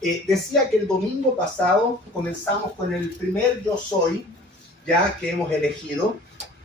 Decía que el domingo pasado comenzamos con el primer yo soy, ya que hemos elegido,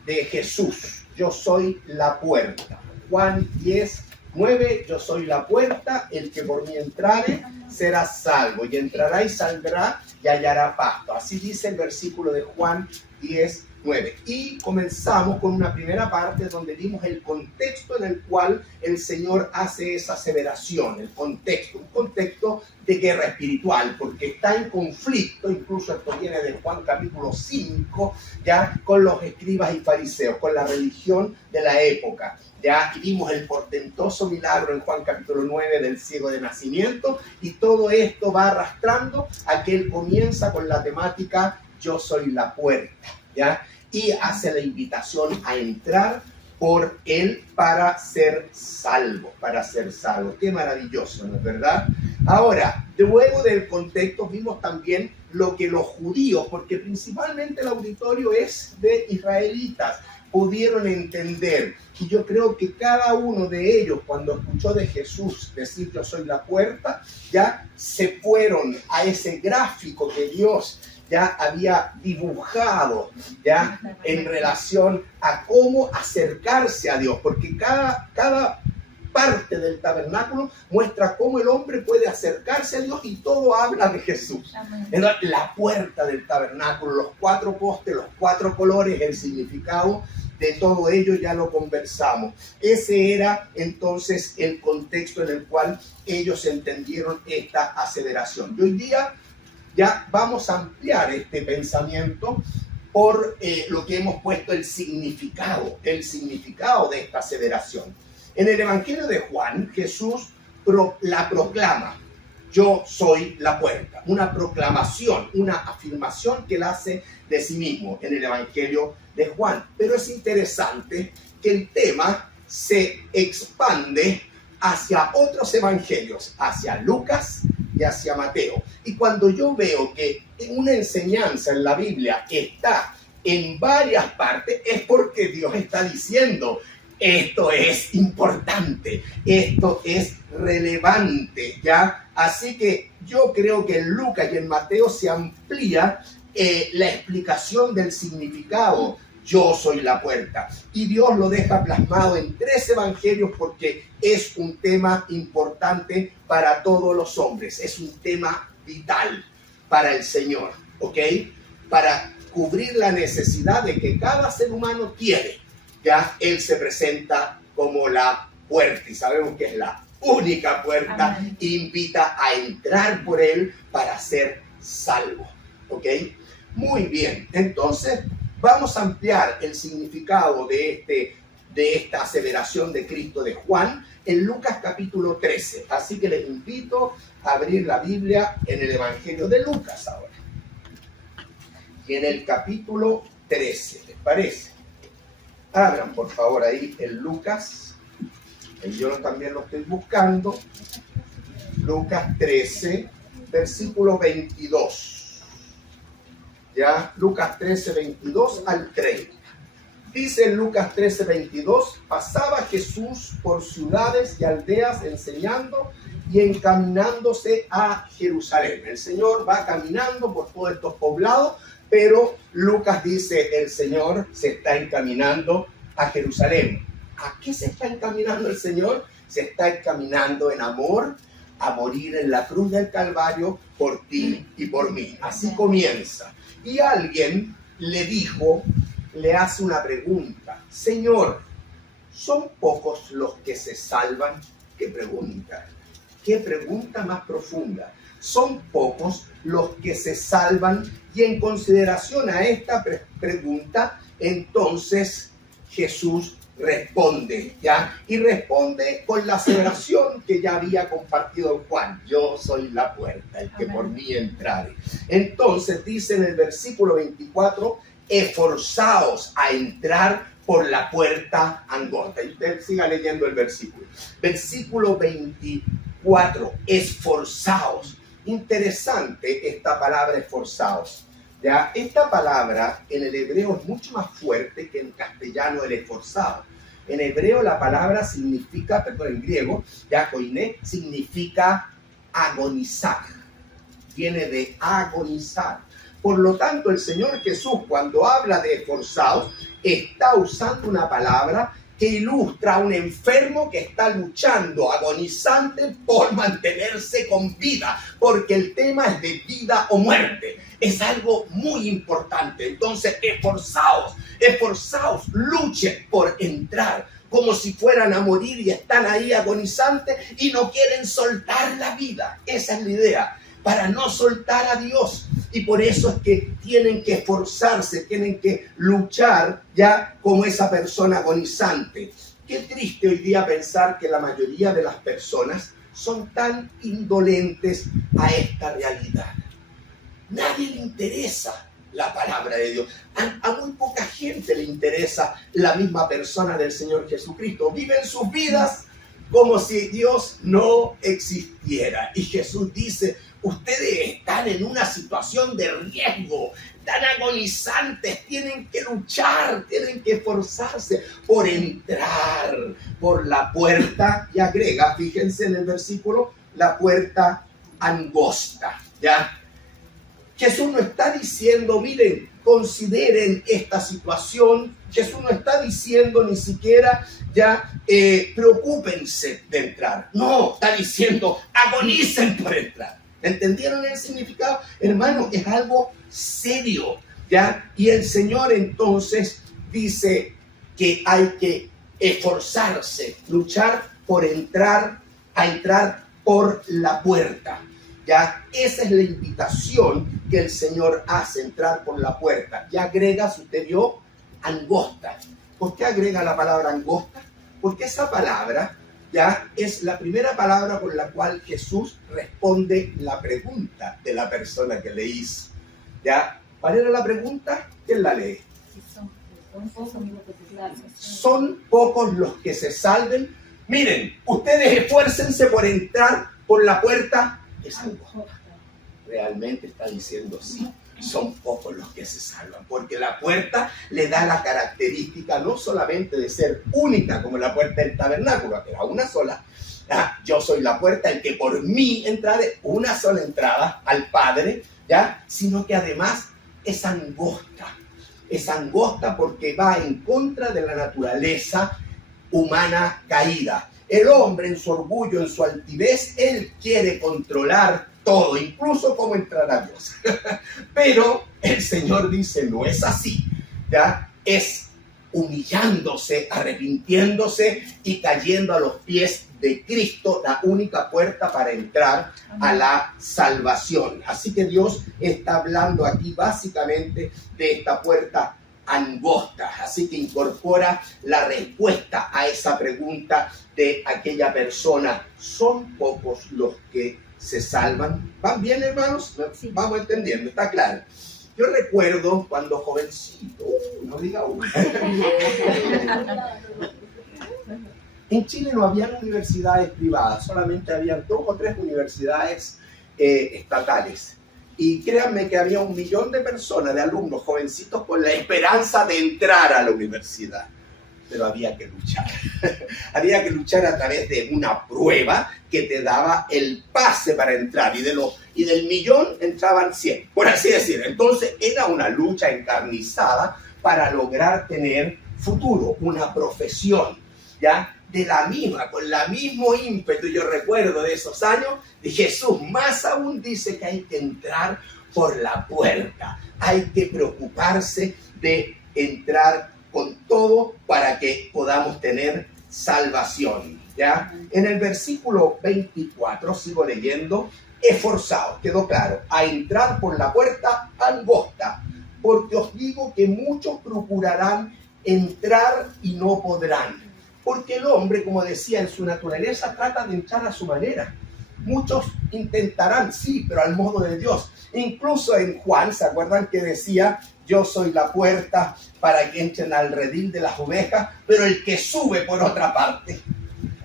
de Jesús. Yo soy la puerta. Juan 10:9, yo soy la puerta, el que por mí entrare será salvo, y entrará y saldrá y hallará pasto. Así dice el versículo de Juan 10:9. Y comenzamos con una primera parte donde vimos el contexto en el cual el Señor hace esa aseveración, el contexto, un contexto de guerra espiritual, porque está en conflicto, incluso esto viene de Juan capítulo 5, ya con los escribas y fariseos, con la religión de la época. Ya vimos el portentoso milagro en Juan capítulo 9 del ciego de nacimiento, y todo esto va arrastrando a que él comienza con la temática yo soy la puerta, ¿ya? Y hace la invitación a entrar por él para ser salvo, para ser salvo. Qué maravilloso, ¿no es verdad? Ahora, luego del contexto vimos también lo que los judíos, porque principalmente el auditorio es de israelitas, pudieron entender. Y yo creo que cada uno de ellos, cuando escuchó de Jesús decir yo soy la puerta, ya se fueron a ese gráfico que Dios ya había dibujado ya en relación a cómo acercarse a Dios, porque cada parte del tabernáculo muestra cómo el hombre puede acercarse a Dios, y todo habla de Jesús. Entonces, la puerta del tabernáculo, los 4 postes, los 4 colores, el significado de todo ello ya lo conversamos. Ese era entonces el contexto en el cual ellos entendieron esta aseveración. Y hoy día ya vamos a ampliar este pensamiento por lo que hemos puesto el significado de esta aseveración. En el Evangelio de Juan, Jesús la proclama, yo soy la puerta, una proclamación, una afirmación que él hace de sí mismo en el Evangelio de Juan. Pero es interesante que el tema se expande hacia otros evangelios, hacia Lucas y hacia Mateo. Y cuando yo veo que una enseñanza en la Biblia está en varias partes, es porque Dios está diciendo, esto es importante, esto es relevante, ¿ya? Así que yo creo que en Lucas y en Mateo se amplía la explicación del significado, yo soy la puerta. Y Dios lo deja plasmado en 3 evangelios porque es un tema importante para todos los hombres. Es un tema vital para el Señor, ¿ok? Para cubrir la necesidad de que cada ser humano tiene. Ya Él se presenta como la puerta y sabemos que es la única puerta. Amén. Invita a entrar por Él para ser salvo, ¿ok? Muy bien, entonces vamos a ampliar el significado de esta aseveración de Cristo de Juan en Lucas capítulo 13. Así que les invito a abrir la Biblia en el Evangelio de Lucas ahora. Y en el capítulo 13, ¿les parece? Abran por favor ahí el Lucas. Yo también lo estoy buscando. Lucas 13, versículo 22. Ya, Lucas 13, 22 al 30. Dice en Lucas 13, 22, pasaba Jesús por ciudades y aldeas enseñando y encaminándose a Jerusalén. El Señor va caminando por todos estos poblados, pero Lucas dice, el Señor se está encaminando a Jerusalén. ¿A qué se está encaminando el Señor? Se está encaminando en amor a morir en la cruz del Calvario por ti y por mí. Así comienza. Y alguien le hace una pregunta. Señor, ¿son pocos los que se salvan? ¿Qué pregunta? ¿Qué pregunta más profunda? Son pocos los que se salvan, y en consideración a esta pregunta, entonces Jesús responde, ¿ya? Y responde con la aseveración que ya había compartido Juan, yo soy la puerta, el que por mí entrare. Entonces dice en el versículo 24, esforzaos a entrar por la puerta angosta. Y usted siga leyendo el versículo. Versículo 24, esforzaos. Interesante esta palabra esforzaos. ¿Ya? Esta palabra en el hebreo es mucho más fuerte que en castellano el esforzado. En hebreo la palabra significa, en griego, ya koiné, significa agonizar. viene de agonizar. Por lo tanto, el Señor Jesús, cuando habla de esforzados, está usando una palabra que ilustra a un enfermo que está luchando, agonizante, por mantenerse con vida, porque el tema es de vida o muerte. Es algo muy importante. Entonces, esforzaos, luchen por entrar, como si fueran a morir y están ahí agonizantes y no quieren soltar la vida. Esa es la idea, para no soltar a Dios. Y por eso es que tienen que esforzarse, tienen que luchar ya como esa persona agonizante. Qué triste hoy día pensar que la mayoría de las personas son tan indolentes a esta realidad. Nadie le interesa la palabra de Dios. A muy poca gente le interesa la misma persona del Señor Jesucristo. Viven sus vidas como si Dios no existiera. Y Jesús dice, ustedes están en una situación de riesgo, tan agonizantes, tienen que luchar, tienen que esforzarse por entrar por la puerta, y agrega, fíjense en el versículo, la puerta angosta, ¿ya? Jesús no está diciendo, miren, consideren esta situación. Jesús no está diciendo ni siquiera preocúpense de entrar. No, está diciendo, agonicen por entrar. ¿Entendieron el significado? Hermano, es algo serio, ¿ya? Y el Señor entonces dice que hay que esforzarse, luchar por entrar por la puerta. ¿Ya? Esa es la invitación que el Señor hace, entrar por la puerta. Y agrega, si usted vio, angosta. ¿Por qué agrega la palabra angosta? Porque esa palabra ya es la primera palabra con la cual Jesús responde la pregunta de la persona que le hizo. ¿Ya? ¿Cuál era la pregunta? ¿Quién la lee? Son pocos los que se salven. Miren, ustedes esfuércense por entrar por la puerta. Es angosta. Realmente está diciendo sí, son pocos los que se salvan, porque la puerta le da la característica no solamente de ser única como la puerta del tabernáculo, que era una sola. Yo soy la puerta, el que por mí entrare, una sola entrada al Padre, ¿ya? Sino que además es angosta. Es angosta porque va en contra de la naturaleza humana caída. El hombre en su orgullo, en su altivez, él quiere controlar todo, incluso cómo entrar a Dios. Pero el Señor dice, no es así, ¿ya? Es humillándose, arrepintiéndose y cayendo a los pies de Cristo, la única puerta para entrar a la salvación. Así que Dios está hablando aquí básicamente de esta puerta angosta, así que incorpora la respuesta a esa pregunta de aquella persona. Son pocos los que se salvan. ¿Van bien, hermanos? Sí. Vamos entendiendo, está claro. Yo recuerdo cuando jovencito, no diga uno. En Chile no había universidades privadas, solamente había 2 o 3 universidades estatales. Y créanme que había 1 millón de personas, de alumnos jovencitos, con la esperanza de entrar a la universidad. Pero había que luchar. Había que luchar a través de una prueba que te daba el pase para entrar. Y del millón entraban 100, por así decir. Entonces era una lucha encarnizada para lograr tener futuro, una profesión, ¿ya? De la misma, con el mismo ímpetu. Yo recuerdo de esos años de Jesús, más aún dice que hay que entrar por la puerta. Hay que preocuparse de entrar con todo para que podamos tener salvación, ¿ya? En el versículo 24, sigo leyendo, esforzados, quedó claro, a entrar por la puerta angosta, porque os digo que muchos procurarán entrar y no podrán. Porque el hombre, como decía, en su naturaleza trata de entrar a su manera. Muchos intentarán, sí, pero al modo de Dios. Incluso en Juan, ¿se acuerdan que decía, yo soy la puerta para que entren al redil de las ovejas, pero el que sube por otra parte,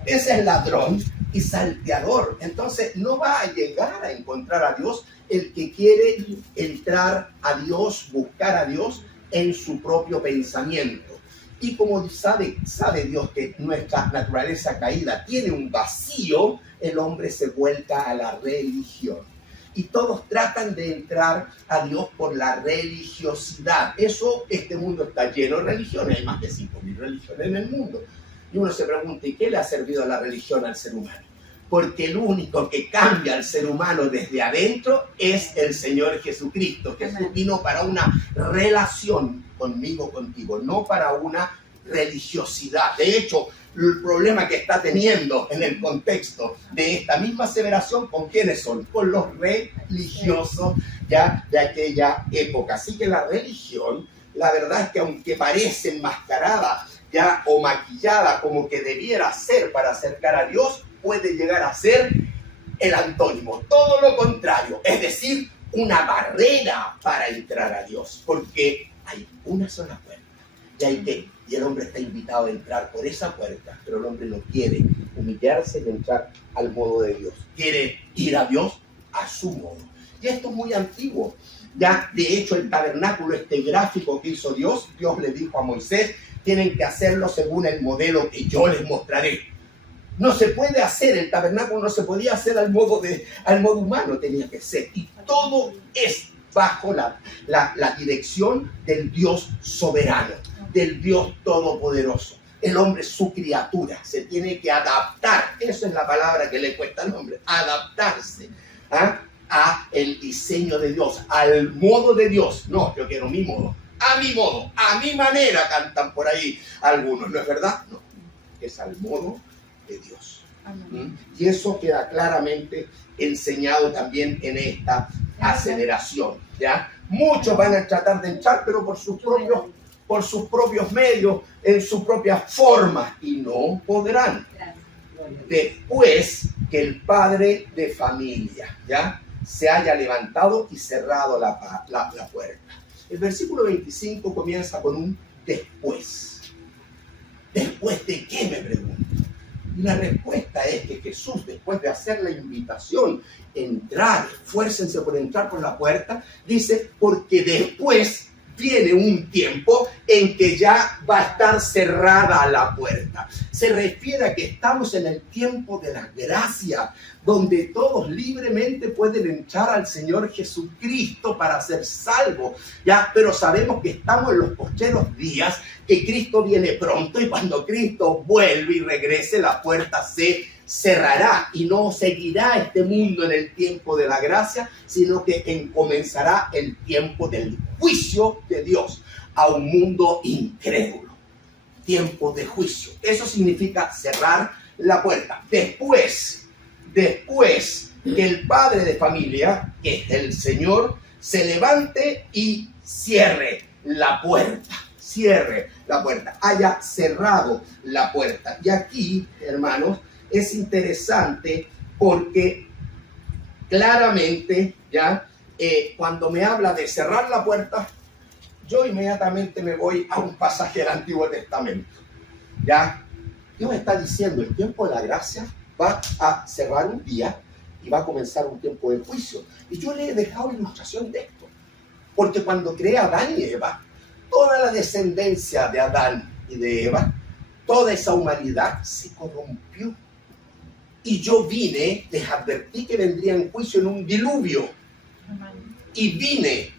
ese es ladrón y salteador? Entonces no va a llegar a encontrar a Dios el que quiere entrar a Dios, buscar a Dios en su propio pensamiento. Y como sabe Dios que nuestra naturaleza caída tiene un vacío, el hombre se vuelca a la religión. Y todos tratan de entrar a Dios por la religiosidad. Este mundo está lleno de religiones, hay más de 5.000 religiones en el mundo. Y uno se pregunta, ¿y qué le ha servido la religión al ser humano? Porque el único que cambia al ser humano desde adentro es el Señor Jesucristo. Jesús vino para una relación conmigo, contigo, no para una religiosidad. De hecho, el problema que está teniendo en el contexto de esta misma aseveración, ¿con quiénes son? Con los religiosos ya de aquella época. Así que la religión, la verdad es que aunque parece enmascarada ya o maquillada como que debiera ser para acercar a Dios, puede llegar a ser el antónimo, todo lo contrario, es decir, una barrera para entrar a Dios, porque hay una sola puerta y el hombre está invitado a entrar por esa puerta, pero el hombre no quiere humillarse y entrar al modo de Dios, quiere ir a Dios a su modo. Y esto es muy antiguo. Ya, de hecho, el tabernáculo, este gráfico que hizo Dios le dijo a Moisés, tienen que hacerlo según el modelo que yo les mostraré. No se puede hacer, el tabernáculo no se podía hacer al modo humano, tenía que ser. Y todo es bajo la dirección del Dios soberano, del Dios todopoderoso. El hombre es su criatura, se tiene que adaptar. Esa es la palabra que le cuesta al hombre, adaptarse a el diseño de Dios, al modo de Dios. No, yo quiero mi modo, a mi manera, cantan por ahí algunos, ¿no es verdad? No, es al modo de Dios. Y eso queda claramente enseñado también en esta aceleración, ¿ya? Muchos van a tratar de entrar, pero por sus propios medios, en su propia forma, y no podrán. Después que el padre de familia, ¿ya?, se haya levantado y cerrado la puerta. El versículo 25 comienza con un después. ¿Después de qué, me pregunto? Y la respuesta es que Jesús, después de hacer la invitación, entrar, esfuércense por entrar por la puerta, dice, porque después viene un tiempo en que ya va a estar cerrada la puerta. Se refiere a que estamos en el tiempo de la gracia, donde todos libremente pueden entrar al Señor Jesucristo para ser salvos, ¿ya? Pero sabemos que estamos en los postreros días, que Cristo viene pronto, y cuando Cristo vuelve y regrese, la puerta se cerrará y no seguirá este mundo en el tiempo de la gracia, sino que comenzará el tiempo del juicio de Dios a un mundo incrédulo. Tiempo de juicio. Eso significa cerrar la puerta. Después que el padre de familia, que es el Señor, se levante y cierre la puerta. Haya cerrado la puerta. Y aquí, hermanos, es interesante porque claramente, ya, cuando me habla de cerrar la puerta, yo inmediatamente me voy a un pasaje del Antiguo Testamento. Ya, Dios está diciendo, el tiempo de la gracia va a cerrar un día y va a comenzar un tiempo de juicio. Y yo le he dejado ilustración de esto, porque cuando creé a Adán y Eva, toda la descendencia de Adán y de Eva, toda esa humanidad se corrompió. Y yo vine, les advertí que vendría en juicio en un diluvio. Y vine,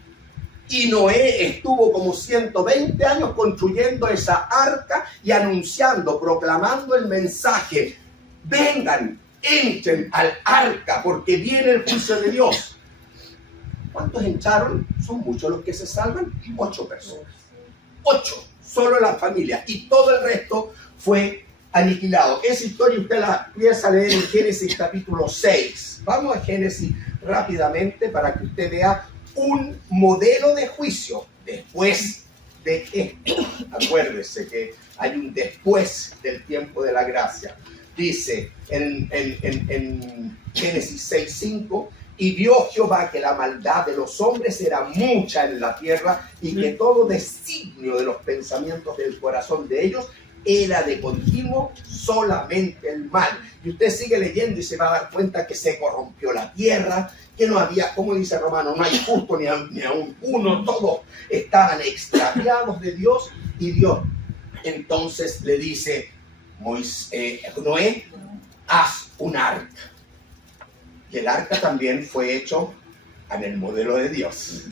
y Noé estuvo como 120 años construyendo esa arca y anunciando, proclamando el mensaje. Vengan, entren al arca, porque viene el juicio de Dios. ¿Cuántos entraron? Son muchos los que se salvan. 8 personas. 8, solo la familia. Y todo el resto fue aniquilado. Esa historia usted la empieza a leer en Génesis capítulo 6. Vamos a Génesis rápidamente para que usted vea un modelo de juicio después de esto. Acuérdese que hay un después del tiempo de la gracia. Dice en Génesis 6:5, y vio Jehová que la maldad de los hombres era mucha en la tierra y que todo designio de los pensamientos del corazón de ellos era de continuo solamente el mal. Y usted sigue leyendo y se va a dar cuenta que se corrompió la tierra, que no había, como dice Romano, no hay justo ni a un uno, todos estaban extraviados de Dios. Y Dios entonces le dice, Noé, haz un arca. Y el arca también fue hecho en el modelo de Dios.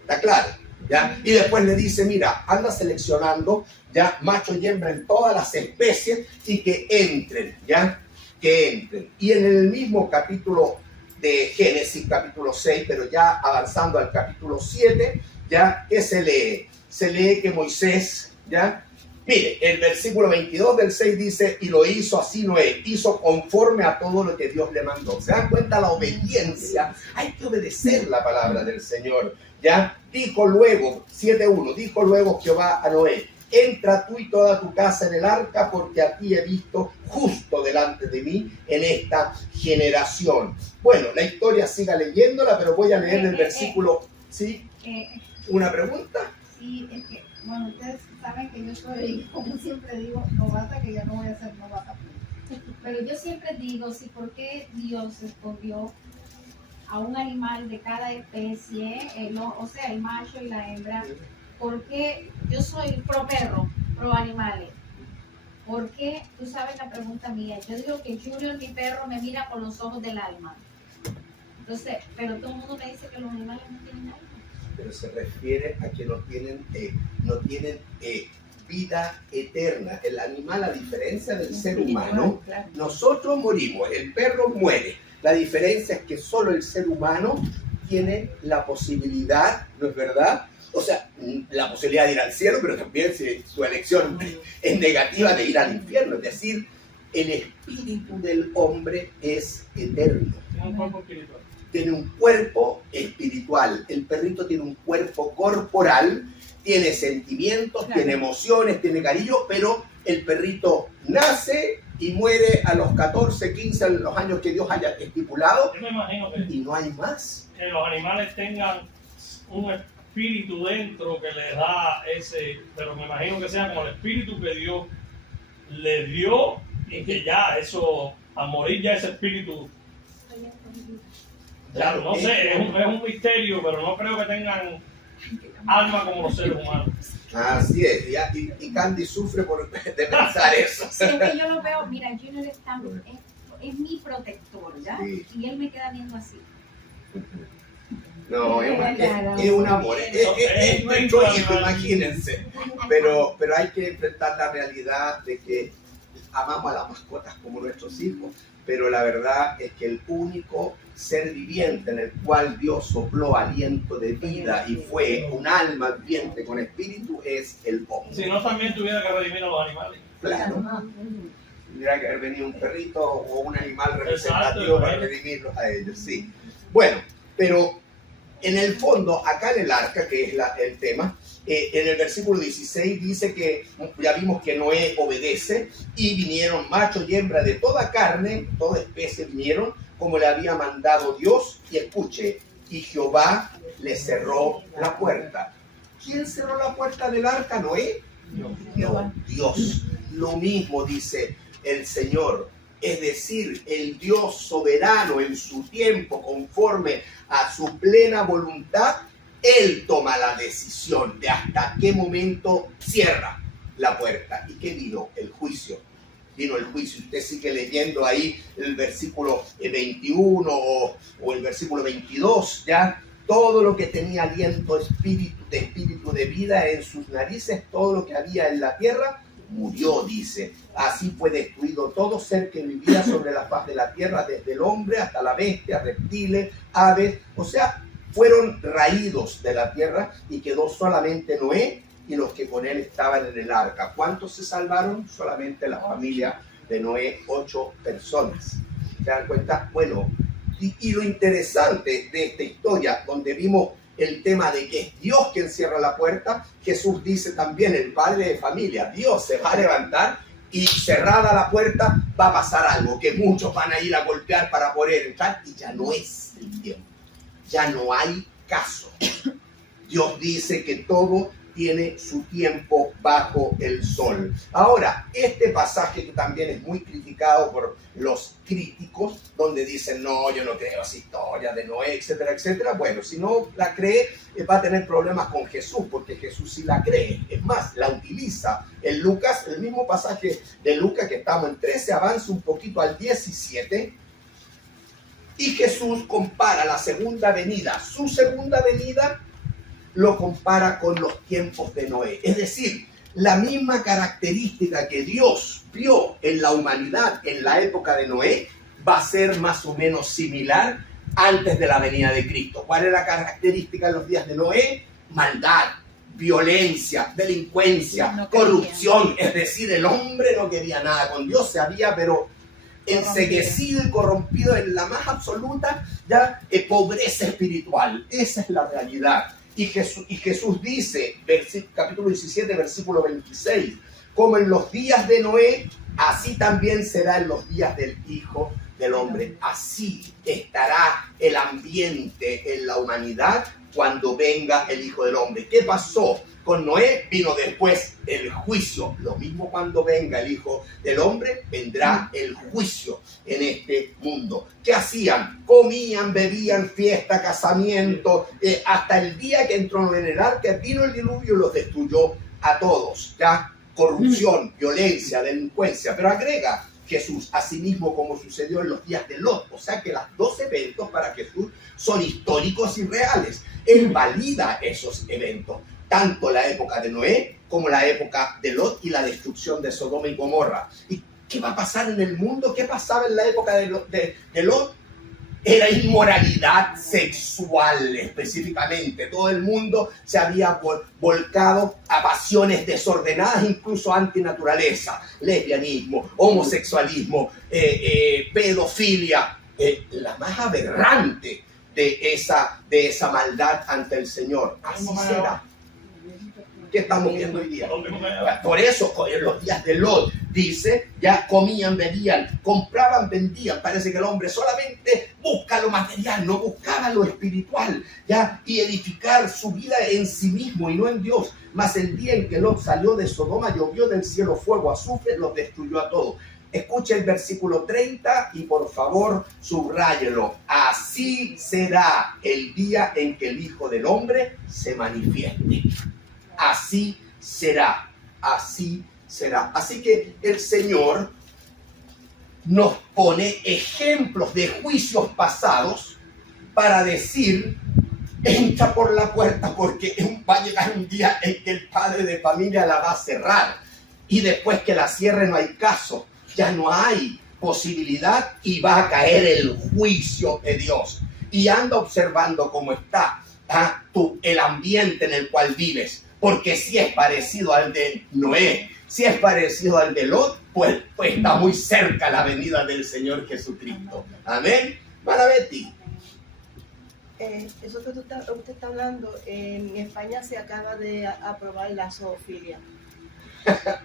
¿Está claro? ¿Ya? Y después le dice, mira, anda seleccionando ya macho y hembra en todas las especies y que entren, ¿ya? Que entren. Y en el mismo capítulo de Génesis, capítulo 6, pero ya avanzando al capítulo 7, ¿ya? ¿Qué se lee? Se lee que Moisés, ¿ya? Mire, el versículo 22 del 6 dice, y lo hizo así Noé, hizo conforme a todo lo que Dios le mandó. ¿Se dan cuenta la obediencia? Hay que obedecer la palabra del Señor, ¿ya? Dijo luego, 7:1, dijo luego Jehová a Noé, entra tú y toda tu casa en el arca, porque a ti he visto justo delante de mí en esta generación. Bueno, la historia siga leyéndola, pero voy a leer el versículo, ¿sí? ¿Una pregunta? Sí, es que, bueno, ustedes saben que yo soy, como siempre digo, novata, que ya no voy a ser novata. Pero yo siempre digo, sí, ¿por qué Dios escogió a un animal de cada especie, o sea, el macho y la hembra? Porque yo soy pro perro, pro animales. Porque, tú sabes la pregunta mía, yo digo que Junior, mi perro, me mira con los ojos del alma. Entonces, pero todo el mundo me dice que los animales no tienen alma. Pero se refiere a que no tienen vida eterna. El animal, a diferencia del ser humano, nosotros morimos, el perro muere. La diferencia es que solo el ser humano tiene la posibilidad, ¿no es verdad? O sea, la posibilidad de ir al cielo, pero también si su elección es negativa, de ir al infierno. Es decir, el espíritu del hombre es eterno. Tiene un cuerpo espiritual. El perrito tiene un cuerpo corporal, tiene sentimientos, tiene emociones, tiene cariño, pero el perrito nace y muere a los 14, 15, los años que Dios haya estipulado. Yo me imagino que, y no hay más. Que los animales tengan un espíritu dentro que les da ese, pero me imagino que sea como el espíritu que Dios les dio y que ya eso, al morir ya ese espíritu. Claro, no sé, es un misterio, pero no creo que tengan alma como los seres humanos. Así es, y Candy sufre de pensar eso. Siempre yo lo veo, mira, Junior es mi protector, ¿ya? Sí. Y él me queda viendo así. No, es un amor, es nuestro hijo, imagínense. Pero hay que enfrentar la realidad de que amamos a las mascotas como nuestros hijos, pero la verdad es que el único ser viviente en el cual Dios sopló aliento de vida y fue un alma viviente con espíritu es el hombre. Si no, también tuviera que redimir a los animales. Claro. Tendría que haber venido un perrito o un animal representativo para redimirlos a ellos, sí. Bueno, pero en el fondo, acá en el arca, que es el tema, en el versículo 16 dice que ya vimos que Noé obedece y vinieron macho y hembra de toda carne, toda especie vinieron, como le había mandado Dios. Y escuche, y Jehová le cerró la puerta. ¿Quién cerró la puerta del arca? ¿Noé? No, Dios. Lo mismo dice el Señor. Es decir, el Dios soberano en su tiempo, conforme a su plena voluntad, Él toma la decisión de hasta qué momento cierra la puerta. ¿Y qué vino? El juicio. Vino el juicio. Usted sigue leyendo ahí el versículo 21 o el versículo 22, ¿ya? Todo lo que tenía aliento, espíritu de vida en sus narices, todo lo que había en la tierra, murió, dice. Así fue destruido todo ser que vivía sobre la faz de la tierra, desde el hombre hasta la bestia, reptiles, aves, o sea, fueron raídos de la tierra y quedó solamente Noé y los que con él estaban en el arca. ¿Cuántos se salvaron? Solamente la familia de Noé, 8 personas. ¿Se dan cuenta? Bueno, y lo interesante de esta historia, donde vimos el tema de que es Dios quien cierra la puerta, Jesús dice también, el padre de familia, Dios se va a levantar y cerrada la puerta va a pasar algo, que muchos van a ir a golpear para poder entrar y ya no es el tiempo, ya no hay caso. Dios dice que todo tiene su tiempo bajo el sol. Ahora, este pasaje que también es muy criticado por los críticos, donde dicen, no, yo no creo esa historia de Noé, etcétera, etcétera. Bueno, si no la cree, va a tener problemas con Jesús, porque Jesús sí la cree. Es más, la utiliza. En Lucas, el mismo pasaje de Lucas que estamos en 13, avanza un poquito al 17. Y Jesús compara la segunda venida, su segunda venida, lo compara con los tiempos de Noé. Es decir, la misma característica que Dios vio en la humanidad en la época de Noé va a ser más o menos similar antes de la venida de Cristo. ¿Cuál era la característica en los días de Noé? Maldad, violencia, delincuencia, corrupción. Es decir, el hombre no quería nada con Dios, se había pero enceguecido y corrompido en la más absoluta pobreza espiritual. Esa es la realidad. Y Jesús dice, capítulo 17, versículo 26, como en los días de Noé, así también será en los días del Hijo del Hombre. Así estará el ambiente en la humanidad cuando venga el Hijo del Hombre. ¿Qué pasó con Noé? Vino después el juicio. Lo mismo cuando venga el Hijo del Hombre, vendrá el juicio en este mundo. ¿Qué hacían? Comían, bebían, fiesta, casamiento, hasta el día que entró en el arca, vino el diluvio y los destruyó a todos. ¿Ya? Corrupción, violencia, delincuencia. Pero agrega Jesús, asimismo como sucedió en los días de Lot. O sea que los dos eventos para Jesús son históricos y reales. Él valida esos eventos, tanto la época de Noé como la época de Lot y la destrucción de Sodoma y Gomorra. ¿Y qué va a pasar en el mundo? ¿Qué pasaba en la época de Lot? Era inmoralidad sexual específicamente. Todo el mundo se había volcado a pasiones desordenadas, incluso antinaturaleza, lesbianismo, homosexualismo, pedofilia, la más aberrante de esa maldad ante el Señor. Así será. ¿Qué estamos viendo hoy día? Por eso, en los días de Lot, dice, ya comían, bebían, compraban, vendían. Parece que el hombre solamente busca lo material, no buscaba lo espiritual, ya, y edificar su vida en sí mismo y no en Dios. Mas el día en que Lot salió de Sodoma, llovió del cielo fuego, azufre, los destruyó a todos. Escuche el versículo 30 y por favor subrayelo. Así será el día en que el Hijo del Hombre se manifieste. Así será, así será. Así que el Señor nos pone ejemplos de juicios pasados para decir, entra por la puerta porque va a llegar un día en que el padre de familia la va a cerrar. Y después que la cierre no hay caso, ya no hay posibilidad y va a caer el juicio de Dios. Y anda observando cómo está el ambiente en el cual vives. Porque si es parecido al de Noé, si es parecido al de Lot, pues está muy cerca la venida del Señor Jesucristo. Amén. Hermana Betty. Eso que usted está hablando, en España se acaba de aprobar la zoofilia.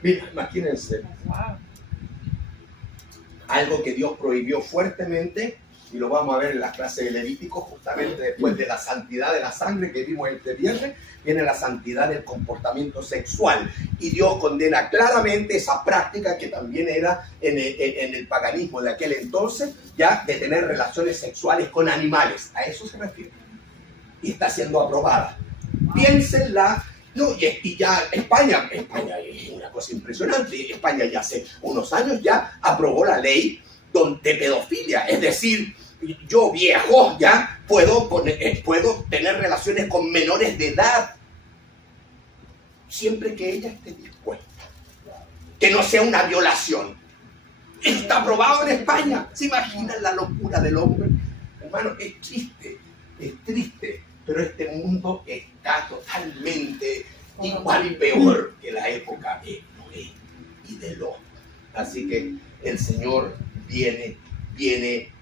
Mira, imagínense. Algo que Dios prohibió fuertemente, y lo vamos a ver en las clases de Levítico, justamente después de la santidad de la sangre que vimos este viernes, viene la santidad del comportamiento sexual. Y Dios condena claramente esa práctica que también era en el paganismo de aquel entonces, ya de tener relaciones sexuales con animales. A eso se refiere. Y está siendo aprobada. Piénsenla. No, y ya España es una cosa impresionante. España ya hace unos años ya aprobó la ley de pedofilia. Es decir, yo viejo ya puedo tener relaciones con menores de edad siempre que ella esté dispuesta. Que no sea una violación. Está aprobado en España. ¿Se imaginan la locura del hombre? Hermano, es triste, pero este mundo está totalmente igual y peor que la época de Noé y de Lot. Así que el Señor viene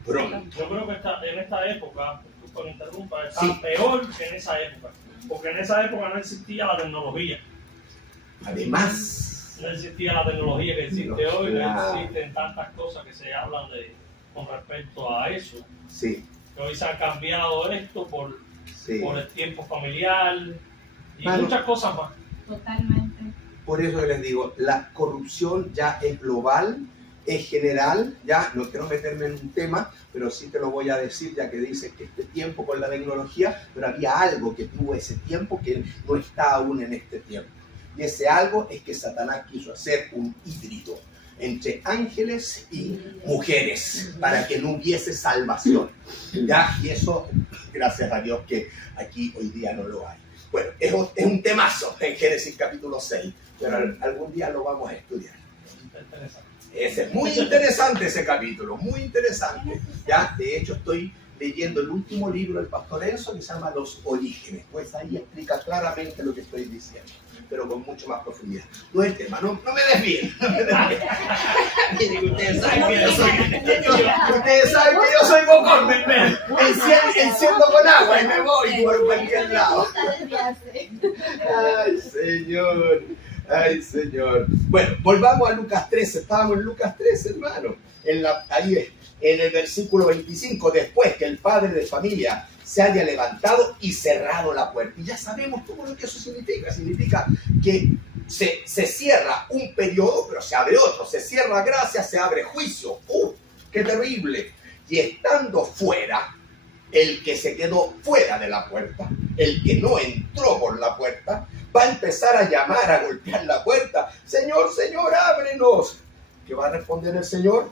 pronto. Yo creo que en esta época, disculpa que interrumpa, está Sí. peor que en esa época. Porque en esa época no existía la tecnología. Además, No existía la tecnología que existe hoy, claro. no existen tantas cosas que se hablan con respecto a eso. sí, Que hoy se ha cambiado esto por el tiempo familiar y Mano. muchas cosas más. Totalmente. por eso les digo, la corrupción ya es global, es general, ya no quiero meterme en un tema, pero sí te lo voy a decir, ya que dices que este tiempo con la tecnología, pero había algo que tuvo ese tiempo que no está aún en este tiempo. Y ese algo es que Satanás quiso hacer un híbrido entre ángeles y mujeres, para que no hubiese salvación. ¿Ya? Y eso, gracias a Dios que aquí hoy día no lo hay. Bueno, es un temazo en Génesis capítulo 6, pero algún día lo vamos a estudiar. Ese es muy interesante ese capítulo, muy interesante. Ya, de hecho estoy leyendo el último libro del pastor Enzo que se llama Los Orígenes. Pues ahí explica claramente lo que estoy diciendo, pero con mucho más profundidad. No es el tema, no me desvíen. Miren, ustedes saben que yo soy bocón, enciendo con agua y me voy por cualquier lado. Ay, Señor. Bueno, volvamos a Lucas 13. Estábamos en Lucas 13, hermano. Ahí en el versículo 25, después que el padre de familia se haya levantado y cerrado la puerta. Y ya sabemos todo lo que eso significa. Significa que se cierra un periodo, pero se abre otro. Se cierra gracia, se abre juicio. ¡Qué terrible! Y estando fuera, el que se quedó fuera de la puerta, el que no entró por la puerta, va a empezar a llamar, a golpear la puerta. Señor, Señor, ábrenos. ¿Qué va a responder el Señor?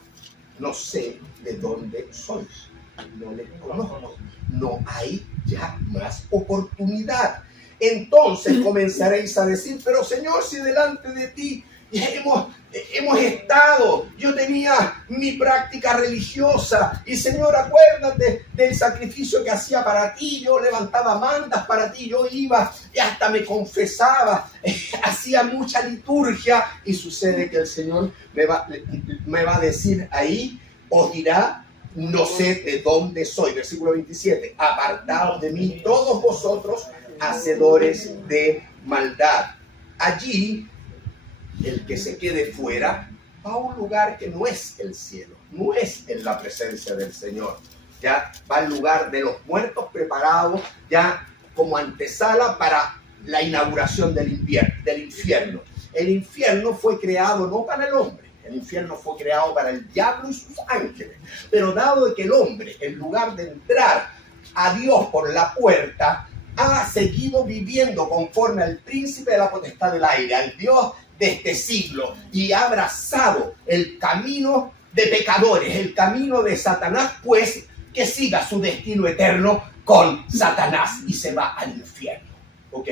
No sé de dónde sois. No les conozco. No hay ya más oportunidad. Entonces comenzaréis a decir, pero Señor, si delante de ti hemos estado, yo tenía mi práctica religiosa y Señor, acuérdate del sacrificio que hacía para ti, yo levantaba mandas para ti, yo iba y hasta me confesaba, hacía mucha liturgia. Y sucede que el Señor me va a decir ahí, os dirá, no sé de dónde soy. Versículo 27, apartaos de mí todos vosotros, hacedores de maldad. Allí el que se quede fuera va a un lugar que no es el cielo, no es en la presencia del Señor. Ya va al lugar de los muertos preparados ya como antesala para la inauguración del infierno. El infierno fue creado no para el hombre, el infierno fue creado para el diablo y sus ángeles. Pero dado que el hombre, en lugar de entrar a Dios por la puerta, ha seguido viviendo conforme al príncipe de la potestad del aire, al Dios de este siglo, y ha abrazado el camino de pecadores, el camino de Satanás, pues que siga su destino eterno con Satanás y se va al infierno. ¿Ok?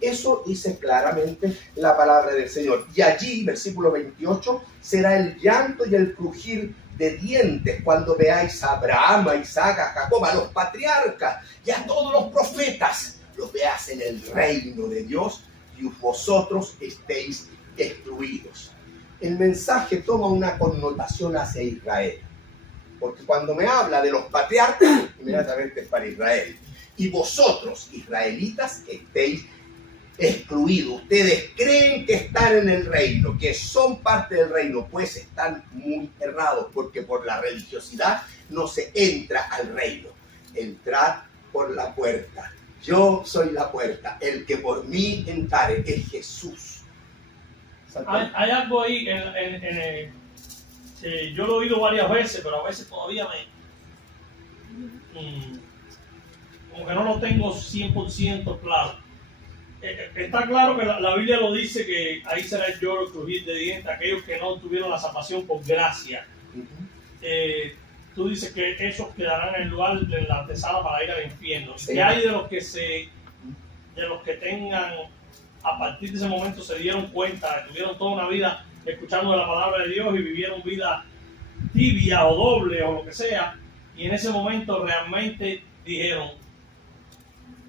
Eso dice claramente la palabra del Señor. Y allí, versículo 28, será el llanto y el crujir de dientes cuando veáis a Abraham, a Isaac, a Jacob, a los patriarcas y a todos los profetas, los veas en el reino de Dios y vosotros estéis excluidos. El mensaje toma una connotación hacia Israel, porque cuando me habla de los patriarcas, inmediatamente es para Israel. Y vosotros, israelitas, estéis excluidos. Ustedes creen que están en el reino, que son parte del reino, pues están muy errados, porque por la religiosidad no se entra al reino. Entrad por la puerta. Yo soy la puerta. El que por mí entrare es Jesús. Hay algo ahí, yo lo he oído varias veces, pero a veces todavía como que no lo tengo 100% claro. Está claro que la Biblia lo dice, que ahí será el lloro, el crujir de dientes, aquellos que no tuvieron la salvación por gracia. Tú dices que esos quedarán en el lugar de la antesala para ir al infierno. Sí. ¿Qué hay de los que tengan, a partir de ese momento se dieron cuenta, tuvieron toda una vida escuchando la palabra de Dios y vivieron vida tibia o doble o lo que sea, y en ese momento realmente dijeron,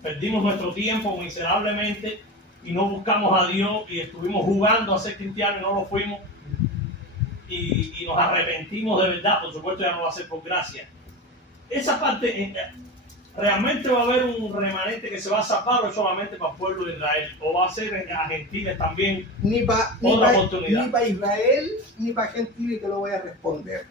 perdimos nuestro tiempo miserablemente y no buscamos a Dios y estuvimos jugando a ser cristianos y no lo fuimos, y nos arrepentimos de verdad? Por supuesto ya no va a ser por gracia. Esa parte, ¿realmente va a haber un remanente que se va a salvar, o es solamente para el pueblo de Israel? ¿O va a ser a gentiles también? Ni para Israel ni para gentiles, te lo voy a responder.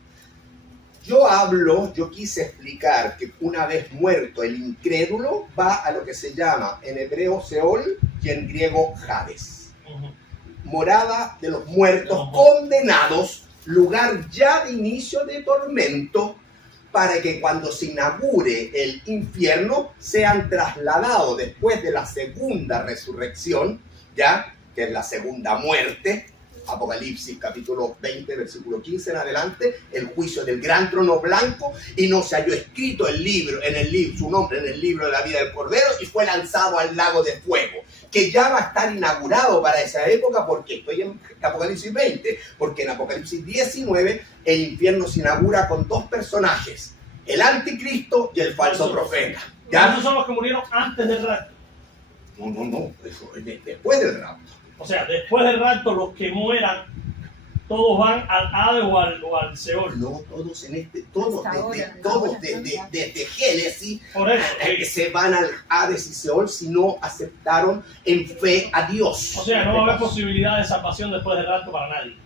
Yo quise explicar que una vez muerto el incrédulo va a lo que se llama en hebreo Seol y en griego Hades. Morada de los muertos condenados, lugar ya de inicio de tormento, para que cuando se inaugure el infierno sean trasladados después de la segunda resurrección, ya que es la segunda muerte, Apocalipsis capítulo 20, versículo 15 en adelante, el juicio del gran trono blanco, y no se halló escrito su nombre en el libro de la vida del Cordero, y fue lanzado al lago de fuego, que ya va a estar inaugurado para esa época. Porque estoy en Apocalipsis 20, porque en Apocalipsis 19 el infierno se inaugura con dos personajes, el anticristo y el falso profeta. ¿Ya? ¿Esos son los que murieron antes del rapto? No, eso es después del rapto. O sea, después del rapto, los que mueran, todos van al Hades o al Seol. No, todos desde Génesis Por eso, se van al Hades y Seol si no aceptaron en fe a Dios. o sea, no va a haber posibilidad de salvación después del rapto para nadie.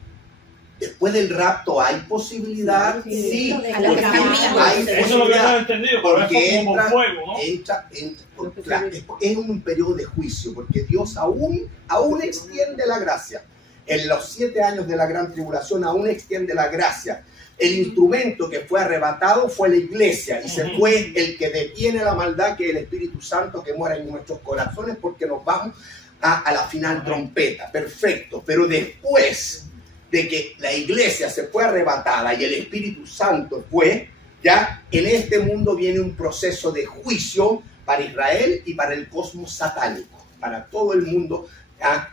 Después del rapto hay posibilidad, sí, a porque los que están hay Eso es lo que no he posibilidad. entendido, pero Porque es como por fuego, ¿no? Es un periodo de juicio, porque Dios aún extiende la gracia. En los 7 años de la gran tribulación aún extiende la gracia. El instrumento que fue arrebatado fue la iglesia, y se fue el que detiene la maldad, que es el Espíritu Santo que mora en nuestros corazones, porque nos vamos a la final trompeta. Perfecto, pero después de que la iglesia se fue arrebatada y el Espíritu Santo fue, ya en este mundo viene un proceso de juicio para Israel y para el cosmos satánico, para todo el mundo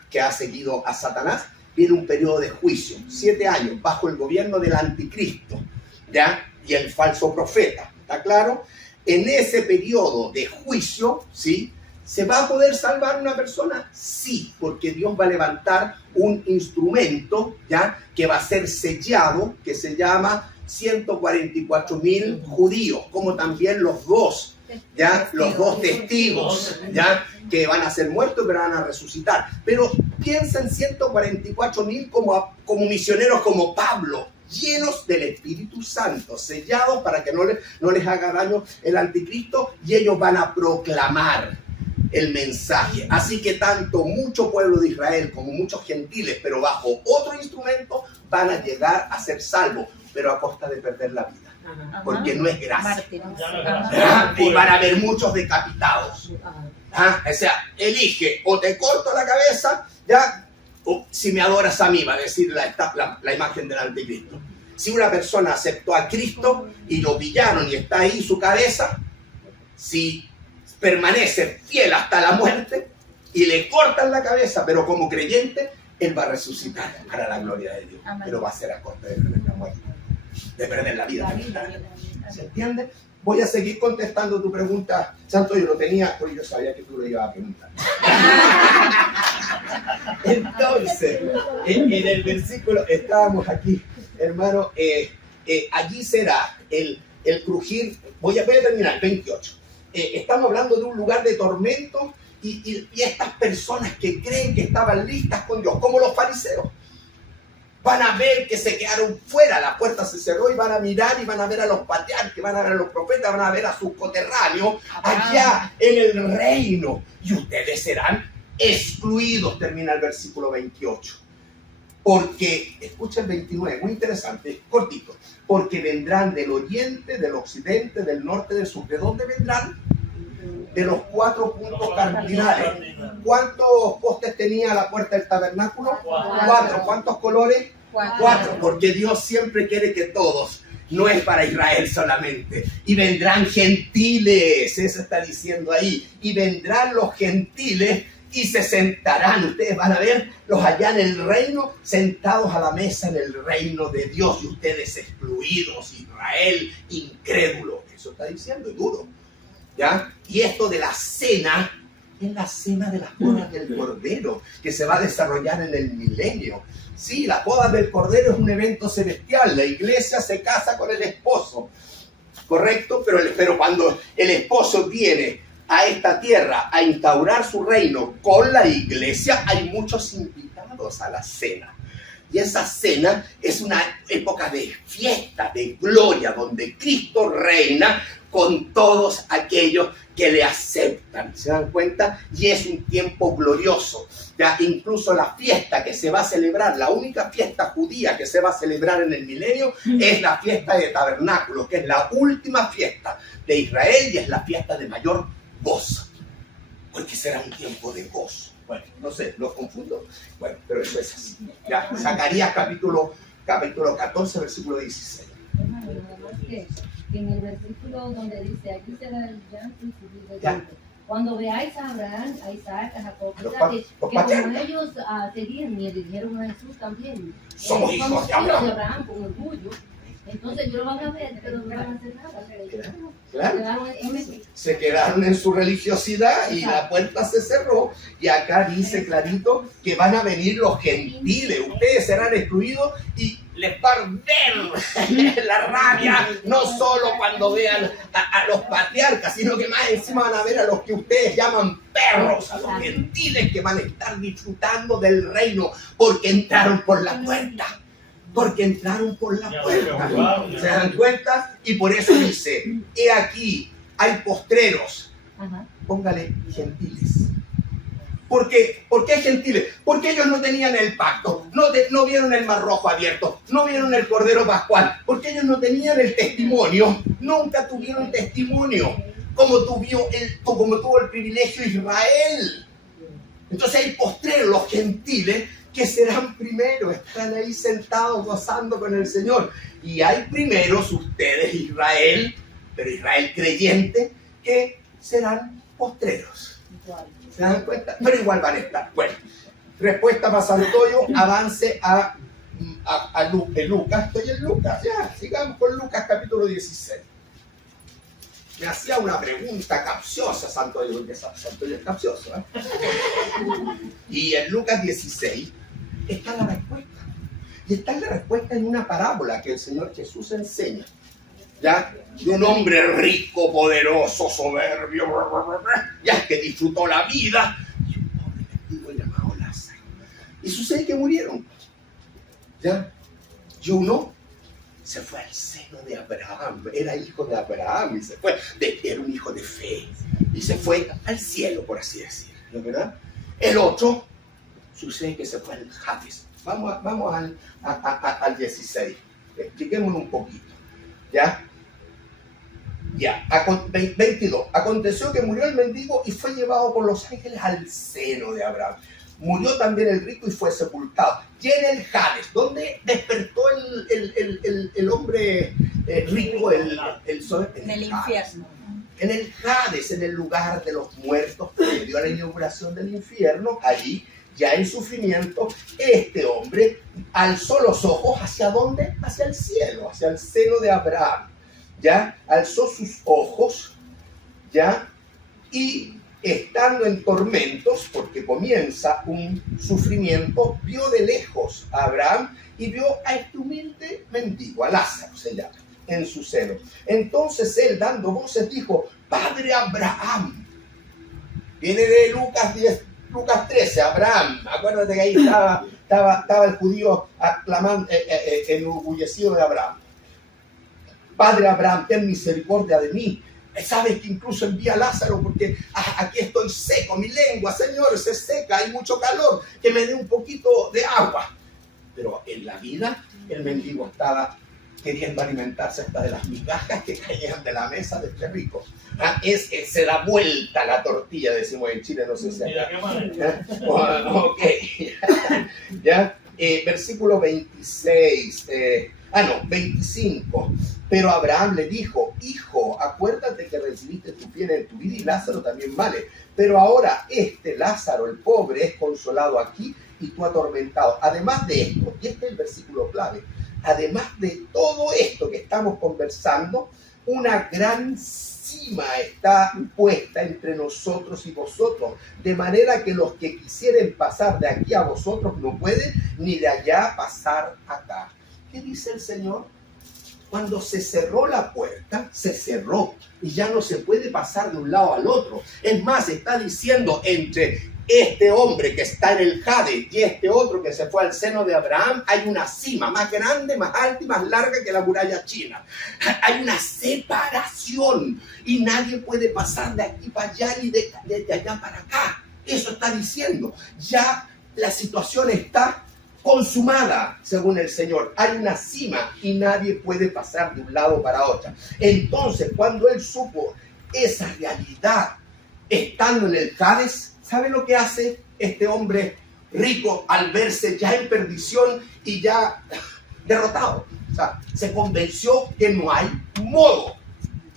que ha seguido a Satanás. Viene un periodo de juicio, 7 años bajo el gobierno del anticristo, ¿ya? Y el falso profeta, ¿está claro? En ese periodo de juicio, ¿sí? ¿Se va a poder salvar una persona? Sí, porque Dios va a levantar un instrumento, ¿ya? Que va a ser sellado, que se llama 144,000 judíos, como también los dos testigos, ¿ya? Que van a ser muertos pero van a resucitar. Pero piensa en 144,000 como misioneros como Pablo, llenos del Espíritu Santo, sellados para que no les haga daño el anticristo, y ellos van a proclamar el mensaje. Así que tanto mucho pueblo de Israel como muchos gentiles, pero bajo otro instrumento, van a llegar a ser salvos, pero a costa de perder la vida. Porque no es gracia. Y van a haber muchos decapitados. O sea, elige, o te corto la cabeza, ya, o si me adoras a mí, va a decir la imagen del anticristo. Si una persona aceptó a Cristo y lo pillaron y está ahí su cabeza, si permanece fiel hasta la muerte y le cortan la cabeza, pero como creyente, él va a resucitar para la gloria de Dios. Pero va a ser a costa de perder la muerte, de perder la vida. ¿Se entiende? Voy a seguir contestando tu pregunta. Santo, yo lo tenía, porque yo sabía que tú lo ibas a preguntar. Entonces, en el versículo, estábamos aquí, hermano, allí será el crujir. Voy a terminar, 28. Estamos hablando de un lugar de tormento y estas personas que creen que estaban listas con Dios, como los fariseos, van a ver que se quedaron fuera, la puerta se cerró, y van a mirar y van a ver a los patriarcas, van a ver a los profetas, van a ver a sus coterráneos allá en el reino, y ustedes serán excluidos. Termina el versículo 28. Porque, escucha el 29, muy interesante, cortito. Porque vendrán del oriente, del occidente, del norte, del sur. ¿De dónde vendrán? De los 4 puntos cardinales. ¿Cuántos postes tenía la puerta del tabernáculo? 4. ¿Cuántos colores? 4. Porque Dios siempre quiere que todos, no es para Israel solamente. Y vendrán gentiles, eso está diciendo ahí. Y vendrán los gentiles y se sentarán. Ustedes van a ver los allá en el reino, sentados a la mesa en el reino de Dios, y ustedes excluidos, Israel incrédulo. Eso está diciendo, es duro, ¿ya? Y esto de la cena es la cena de las bodas del Cordero, que se va a desarrollar en el milenio. Sí, las bodas del Cordero es un evento celestial. La iglesia se casa con el esposo, ¿correcto? Pero cuando el esposo viene a esta tierra a instaurar su reino con la iglesia, hay muchos invitados a la cena. Y esa cena es una época de fiesta, de gloria, donde Cristo reina con todos aquellos que le aceptan. ¿Se dan cuenta? Y es un tiempo glorioso. Ya incluso la fiesta que se va a celebrar, la única fiesta judía que se va a celebrar en el milenio, es la fiesta de tabernáculos, que es la última fiesta de Israel y es la fiesta de mayor gozo. Porque será un tiempo de gozo. Bueno, no sé, los confundo. Bueno, pero eso es así. Ya, Zacarías capítulo 14, versículo 16. Hermano, además que en el versículo donde dice, aquí será el llanto y subir de Ya. llanto. Cuando veáis a Abraham, a Isaac, a Jacob, Los que los como patriarcas. ellos seguían y le dijeron a Jesús también, Somos hijos de Abraham. con orgullo. Entonces ellos lo van a ver, pero no van a hacer nada. Claro. Quedaron en eso. Se quedaron en su religiosidad y la puerta se cerró. Y acá dice clarito que van a venir los gentiles. Ustedes serán excluidos y les va a arder la rabia, no solo cuando vean a los patriarcas, sino que más encima van a ver a los que ustedes llaman perros, a los gentiles que van a estar disfrutando del reino porque entraron por la puerta. Porque entraron por la puerta. ¿Se dan cuenta? Y por eso dice, he aquí, hay postreros. Ajá. Póngale gentiles. ¿Por qué hay gentiles? Porque ellos no tenían el pacto, no vieron el mar rojo abierto, no vieron el cordero pascual, porque ellos no tenían el testimonio, nunca tuvieron testimonio, como tuvo el privilegio Israel. Entonces hay postreros, los gentiles, que serán primeros, están ahí sentados gozando con el Señor. Y hay primeros ustedes, Israel, pero Israel creyente, que serán postreros. ¿Se dan cuenta? Pero igual van a estar. Bueno, respuesta para Santoyo, avance a Lucas. Estoy en Lucas, ya, sigamos con Lucas capítulo 16. Me hacía una pregunta capciosa Santoyo, porque Santoyo es capcioso, ¿eh? Y en Lucas 16 está la respuesta. Y está la respuesta en una parábola que el Señor Jesús enseña. ¿Ya? De un hombre rico, poderoso, soberbio, ya que disfrutó la vida, y un pobre mendigo llamado Lázaro. Y sucede que murieron. ¿Ya? Y uno se fue al seno de Abraham, era hijo de Abraham, y se fue, era un hijo de fe, y se fue al cielo, por así decirlo, ¿verdad? El otro, sucede que se fue al Hades. Vamos al 16, expliquémoslo un poquito, ¿ya? Ya, 22. Aconteció que murió el mendigo y fue llevado por los ángeles al seno de Abraham. Murió también el rico y fue sepultado. Y en el Hades, donde despertó el hombre rico, en el infierno. En el Hades, en el lugar de los muertos, que dio la inauguración del infierno, allí, ya en sufrimiento, este hombre alzó los ojos ¿hacia dónde? Hacia el cielo, hacia el seno de Abraham. ¿Ya? Alzó sus ojos, ¿ya? Y estando en tormentos, porque comienza un sufrimiento, vio de lejos a Abraham y vio a este humilde mendigo, a Lázaro se llama, en su seno. Entonces él, dando voces, dijo, Padre Abraham. Viene de Lucas 13, Abraham. Acuérdate que ahí estaba el judío aclamando, enorgullecido de Abraham. Padre Abraham, ten misericordia de mí. Sabes que incluso envía a Lázaro porque aquí estoy seco, mi lengua, Señor, se seca, hay mucho calor, que me dé un poquito de agua. Pero en la vida el mendigo estaba queriendo alimentarse hasta de las migajas que caían de la mesa de este rico. Se da vuelta la tortilla, decimos en Chile, no sé si Mira, qué manera. Ok, ya, versículo 26, 25. Pero Abraham le dijo, hijo, acuérdate que recibiste tu bien en tu vida y Lázaro también vale. Pero ahora Lázaro, el pobre, es consolado aquí y tú atormentado. Además de esto, y este es el versículo clave, además de todo esto que estamos conversando, una gran cima está puesta entre nosotros y vosotros, de manera que los que quisieren pasar de aquí a vosotros no pueden, ni de allá pasar acá. ¿Qué dice el Señor? Cuando se cerró la puerta, se cerró y ya no se puede pasar de un lado al otro. Es más, está diciendo entre este hombre que está en el Hades y este otro que se fue al seno de Abraham, hay una cima más grande, más alta y más larga que la muralla china. Hay una separación y nadie puede pasar de aquí para allá ni de allá para acá. Eso está diciendo. Ya la situación está consumada, según el Señor. Hay una cima y nadie puede pasar de un lado para otro. Entonces, cuando él supo esa realidad, estando en el Hades, ¿sabe lo que hace? este hombre rico, al verse ya en perdición y ya derrotado, o sea, se convenció que no hay modo.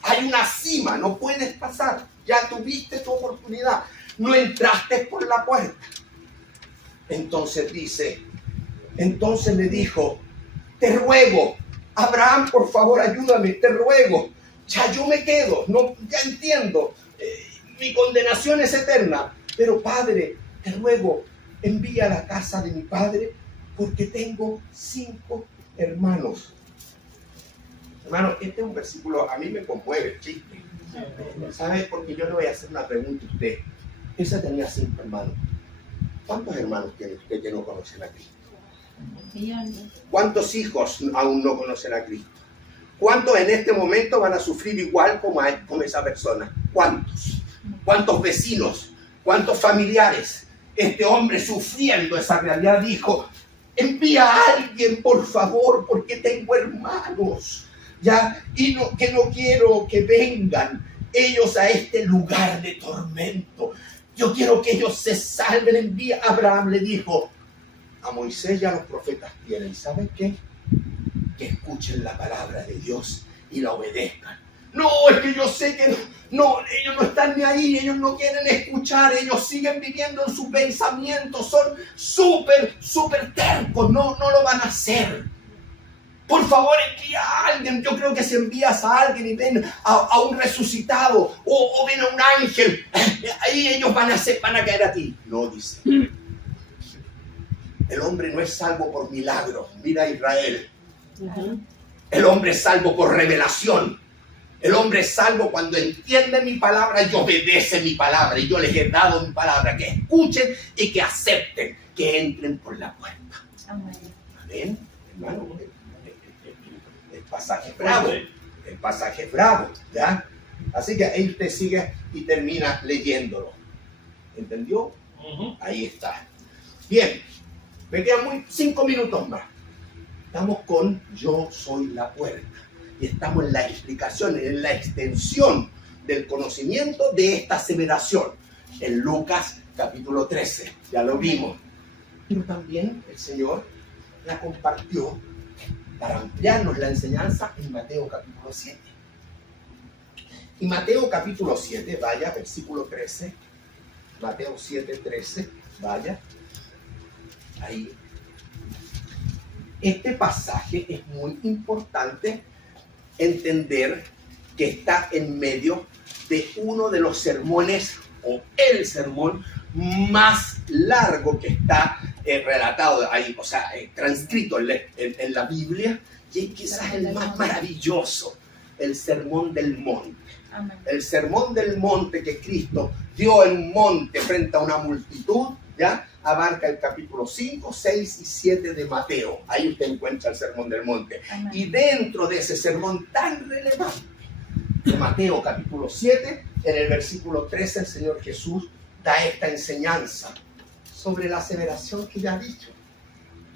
Hay una cima, no puedes pasar. Ya tuviste tu oportunidad. No entraste por la puerta. Entonces le dijo, te ruego, Abraham, por favor, ayúdame, te ruego. Ya yo me quedo, no, ya entiendo. Mi condenación es eterna. Pero Padre, te ruego, envía a la casa de mi padre, porque tengo 5 hermanos. Hermano, este es un versículo, a mí me conmueve, chiste. ¿Sabe? Porque yo le voy a hacer una pregunta a usted. Esa tenía 5 hermanos. ¿Cuántos hermanos tiene usted que no conocen a Cristo? ¿Cuántos hijos aún no conocen a Cristo? ¿Cuántos en este momento van a sufrir igual como esa persona? ¿Cuántos? ¿Cuántos vecinos? ¿Cuántos familiares? Este hombre, sufriendo esa realidad, dijo, envía a alguien, por favor, porque tengo hermanos, ¿ya? Y que no quiero que vengan ellos a este lugar de tormento. Yo quiero que ellos se salven. Envía. Abraham le dijo, a Moisés y a los profetas tienen, ¿saben qué? Que escuchen la palabra de Dios y la obedezcan. No, es que yo sé que no, ellos no están ni ahí, ellos no quieren escuchar, ellos siguen viviendo en sus pensamientos, son súper tercos, no lo van a hacer. Por favor, envía a alguien. Yo creo que si envías a alguien y ven a un resucitado o ven a un ángel, ahí ellos van a caer a ti. No, dice. El hombre no es salvo por milagro. Mira a Israel. El hombre es salvo por revelación. El hombre es salvo cuando entiende mi palabra y obedece mi palabra. Y yo les he dado mi palabra. Que escuchen y que acepten. Que entren por la puerta. Amén. Hermano, el pasaje es bravo. El pasaje es bravo. ¿Ya? Así que ahí usted sigue y termina leyéndolo. ¿Entendió? Ahí está. Bien. Me quedan 5 minutos más. Estamos con yo soy la puerta. Y estamos en la explicación, en la extensión del conocimiento de esta aseveración. En Lucas capítulo 13. Ya lo vimos. Pero también el Señor la compartió para ampliarnos la enseñanza en Mateo capítulo 7. Y Mateo capítulo 7, vaya, versículo 13. Mateo 7, 13, vaya. Ahí. Este pasaje es muy importante entender que está en medio de uno de los sermones o el sermón más largo que está relatado ahí, o sea, transcrito en la Biblia, y quizás el más maravilloso, el sermón del monte. Amén. El sermón del monte que Cristo dio en un monte frente a una multitud, ¿ya? Abarca el capítulo 5, 6 y 7 de Mateo. Ahí usted encuentra el sermón del monte. Amén. Y dentro de ese sermón tan relevante de Mateo capítulo 7, en el versículo 13, el Señor Jesús da esta enseñanza sobre la aseveración que ya ha dicho.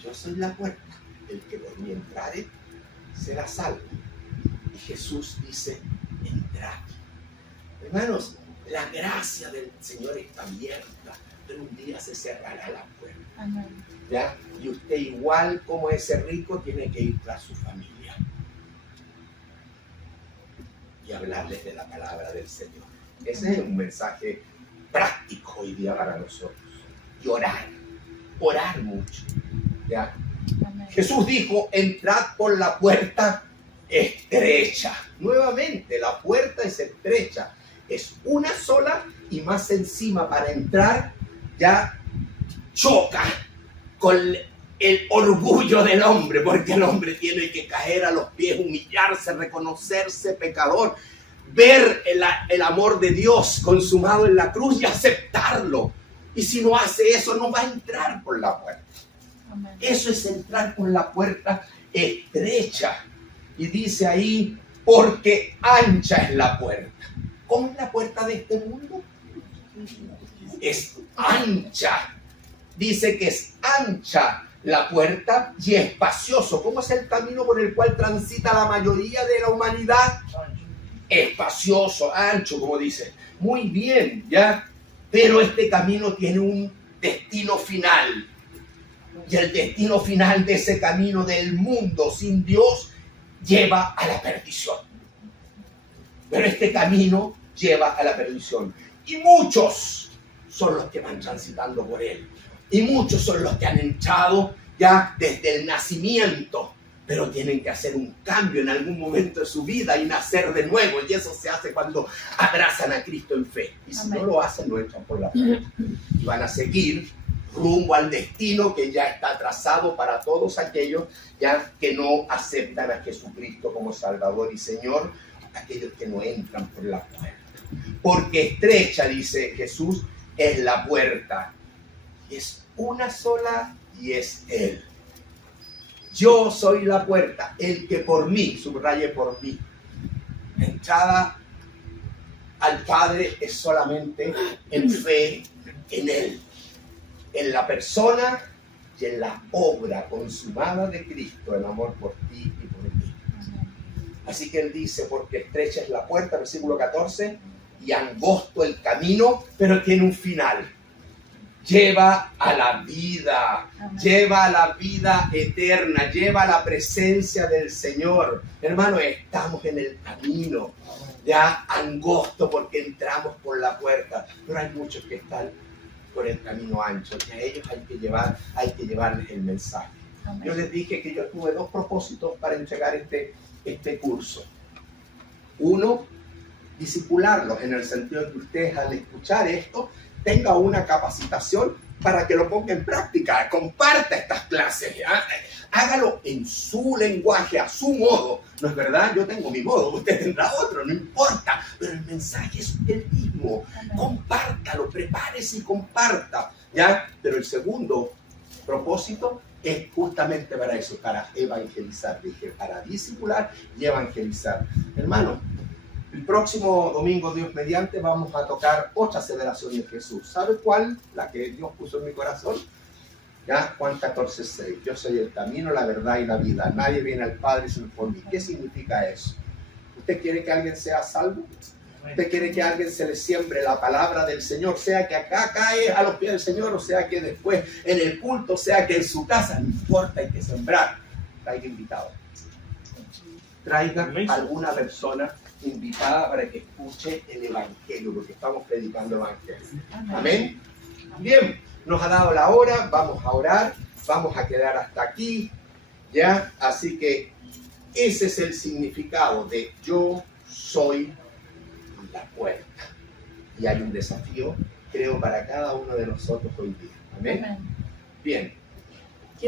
Yo soy la puerta. El que por mí entrare será salvo. Y Jesús dice, entrad. Hermanos, la gracia del Señor está abierta, pero un día se cerrará la puerta. Amén. ¿Ya? Y usted, igual como ese rico, tiene que ir tras su familia y hablarles de la palabra del Señor. Ese es un mensaje práctico hoy día para nosotros. Y orar mucho. ¿Ya? Amén. Jesús dijo, entrad por la puerta estrecha. Nuevamente, la puerta es estrecha. Es una sola y más encima para entrar ya choca con el orgullo del hombre, porque el hombre tiene que caer a los pies, humillarse, reconocerse pecador, ver el amor de Dios consumado en la cruz y aceptarlo. Y si no hace eso, no va a entrar por la puerta. Amén. Eso es entrar por la puerta estrecha. Y dice ahí, porque ancha es la puerta. ¿Cómo es la puerta de este mundo? Es ancha. Dice que es ancha la puerta y espacioso. ¿Cómo es el camino por el cual transita la mayoría de la humanidad? Espacioso, ancho, como dice. Muy bien, ¿ya? Pero este camino tiene un destino final. Y el destino final de ese camino del mundo sin Dios lleva a la perdición. Pero este camino lleva a la perdición. Y muchos son los que van transitando por él. Y muchos son los que han entrado ya desde el nacimiento. Pero tienen que hacer un cambio en algún momento de su vida y nacer de nuevo. Y eso se hace cuando abrazan a Cristo en fe. Y si no lo hacen, no entran por la fe. Y van a seguir rumbo al destino que ya está trazado para todos aquellos ya que no aceptan a Jesucristo como Salvador y Señor, aquellos que no entran por la puerta. Porque estrecha, dice Jesús, es la puerta. Es una sola y es Él. Yo soy la puerta, el que por mí, subraye por mí. La entrada al Padre es solamente en fe en Él, en la persona y en la obra consumada de Cristo, en amor por ti y por mí. Así que Él dice, porque estrecha es la puerta, versículo 14, y angosto el camino, pero tiene un final. Lleva a la vida, lleva a la vida eterna, lleva a la presencia del Señor. Hermano, estamos en el camino, ya angosto porque entramos por la puerta, pero hay muchos que están por el camino ancho, que a ellos hay que llevarles el mensaje. Yo les dije que yo tuve 2 propósitos para entregar este curso. Uno, discipularlos en el sentido de que ustedes al escuchar esto tenga una capacitación para que lo ponga en práctica, comparta estas clases, ¿ya? Hágalo en su lenguaje, a su modo. No es verdad, yo tengo mi modo, usted tendrá otro, no importa, pero el mensaje es el mismo. Compártalo, prepárese y comparta, ¿ya? Pero el segundo propósito es justamente para eso, para evangelizar. Dije, para discipular y evangelizar. Hermano, el próximo domingo, Dios mediante, vamos a tocar otra aseveración de Jesús. ¿Sabe cuál? La que Dios puso en mi corazón. ¿Ya? Juan 14:6. Yo soy el camino, la verdad y la vida. Nadie viene al Padre sino por mí. ¿Qué significa eso? ¿Usted quiere que alguien sea salvo? ¿Usted quiere que a alguien se le siembre la palabra del Señor? Sea que acá cae a los pies del Señor, o sea que después en el culto, sea que en su casa, no importa, hay que sembrar. Traiga invitado. Traiga alguna persona invitada para que escuche el Evangelio, porque estamos predicando Evangelio. Amén. Bien, nos ha dado la hora, vamos a orar, vamos a quedar hasta aquí, ¿ya? Así que ese es el significado de yo soy la puerta. Y hay un desafío, creo, para cada uno de nosotros hoy día. Amén. Bien.